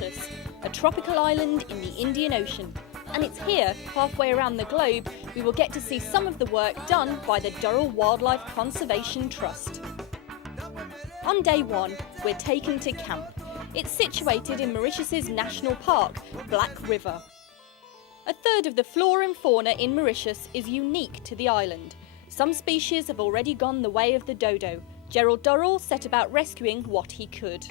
Mauritius, a tropical island in the Indian Ocean. And it's here, halfway around the globe, we will get to see some of the work done by the Durrell Wildlife Conservation Trust. On day one, we're taken to camp. It's situated in Mauritius's national park, Black River. A third of the flora and fauna in Mauritius is unique to the island. Some species have already gone the way of the dodo. Gerald Durrell set about rescuing what he could.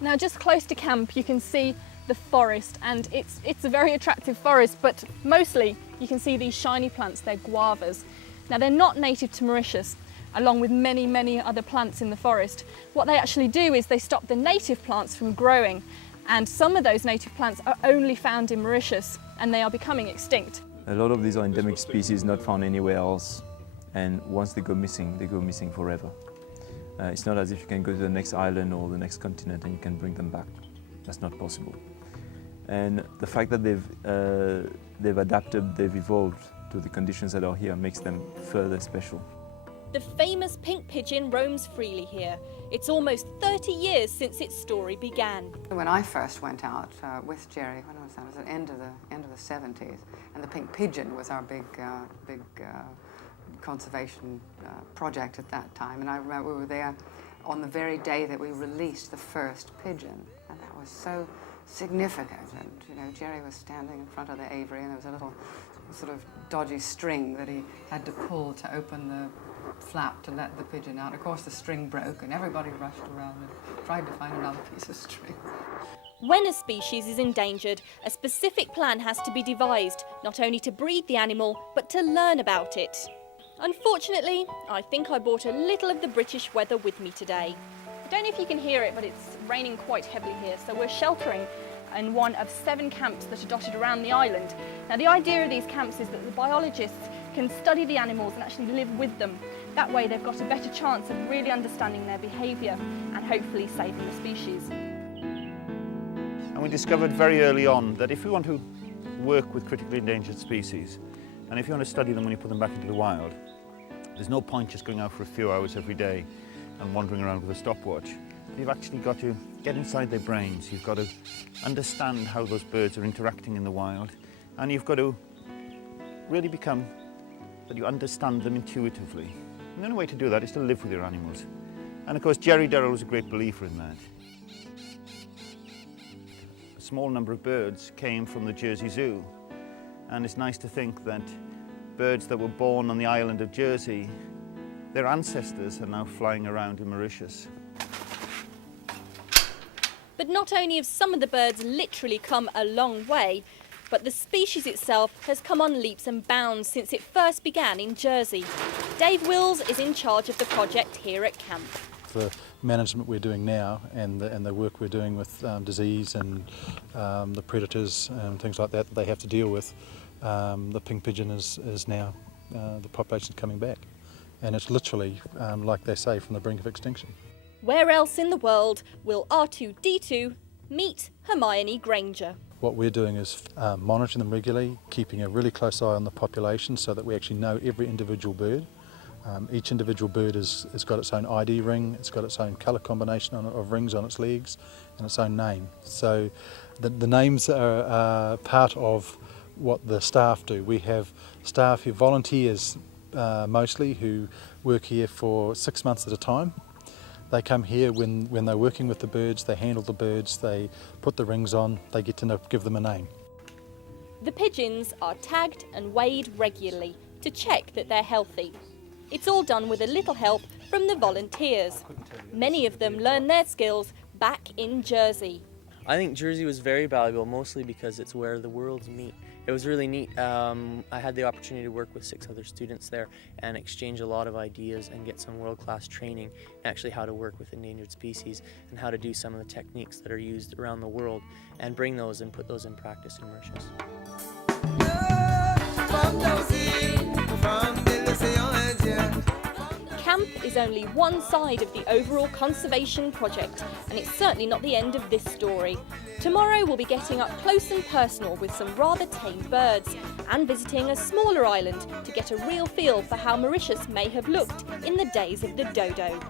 Now, just close to camp, you can see the forest, and it's a very attractive forest, but mostly you can see these shiny plants, they're guavas. Now, they're not native to Mauritius, along with many other plants in the forest. What they actually do is they stop the native plants from growing, and some of those native plants are only found in Mauritius, and they are becoming extinct. A lot of these are endemic species not found anywhere else, and once they go missing forever. It's not as if you can go to the next island or the next continent and you can bring them back. That's not possible. And the fact that they've adapted, they've evolved to the conditions that are here makes them further special. The famous pink pigeon roams freely here. It's almost 30 years since its story began. When I first went out with Jerry, when was that? It was at the end of the 70s, and the pink pigeon was our big conservation project at that time. And I remember we were there on the very day that we released the first pigeon, and that was so significant. And you know, Jerry was standing in front of the aviary, and there was a little sort of dodgy string that he had to pull to open the flap to let the pigeon out. Of course, the string broke, and everybody rushed around and tried to find another piece of string. When a species is endangered, a specific plan has to be devised, not only to breed the animal, but to learn about it. Unfortunately, I think I brought a little of the British weather with me today. I don't know if you can hear it, but it's raining quite heavily here, so we're sheltering in one of 7 camps that are dotted around the island. Now, the idea of these camps is that the biologists can study the animals and actually live with them. That way they've got a better chance of really understanding their behaviour and hopefully saving the species. And we discovered very early on that if we want to work with critically endangered species, and if you want to study them when you put them back into the wild, there's no point just going out for a few hours every day and wandering around with a stopwatch. You've actually got to get inside their brains. You've got to understand how those birds are interacting in the wild, and you've got to really become that you understand them intuitively. And the only way to do that is to live with your animals. And of course, Gerald Durrell was a great believer in that. A small number of birds came from the Jersey Zoo, and it's nice to think that birds that were born on the island of Jersey, their ancestors are now flying around in Mauritius. But not only have some of the birds literally come a long way, but the species itself has come on leaps and bounds since it first began in Jersey. Dave Wills is in charge of the project here at camp. The management we're doing now and the work we're doing with disease and the predators and things like that they have to deal with, the pink pigeon is now, the population's coming back. And it's literally, like they say, from the brink of extinction. Where else in the world will R2-D2 meet Hermione Granger? What we're doing is monitoring them regularly, keeping a really close eye on the population so that we actually know every individual bird. Each individual bird has got its own ID ring, it's got its own colour combination of rings on its legs and its own name. So the names are part of what the staff do. We have staff who volunteers mostly, who work here for 6 months at a time. They come here when they're working with the birds, they handle the birds, they put the rings on, they get to give them a name. The pigeons are tagged and weighed regularly to check that they're healthy. It's all done with a little help from the volunteers. Many of them learn their skills back in Jersey. I think Jersey was very valuable, mostly because it's where the worlds meet. It was really neat. I had the opportunity to work with 6 other students there and exchange a lot of ideas and get some world-class training, actually how to work with endangered species and how to do some of the techniques that are used around the world and bring those and put those in practice in Mauritius. Camp is only one side of the overall conservation project, and it's certainly not the end of this story. Tomorrow we'll be getting up close and personal with some rather tame birds and visiting a smaller island to get a real feel for how Mauritius may have looked in the days of the dodo.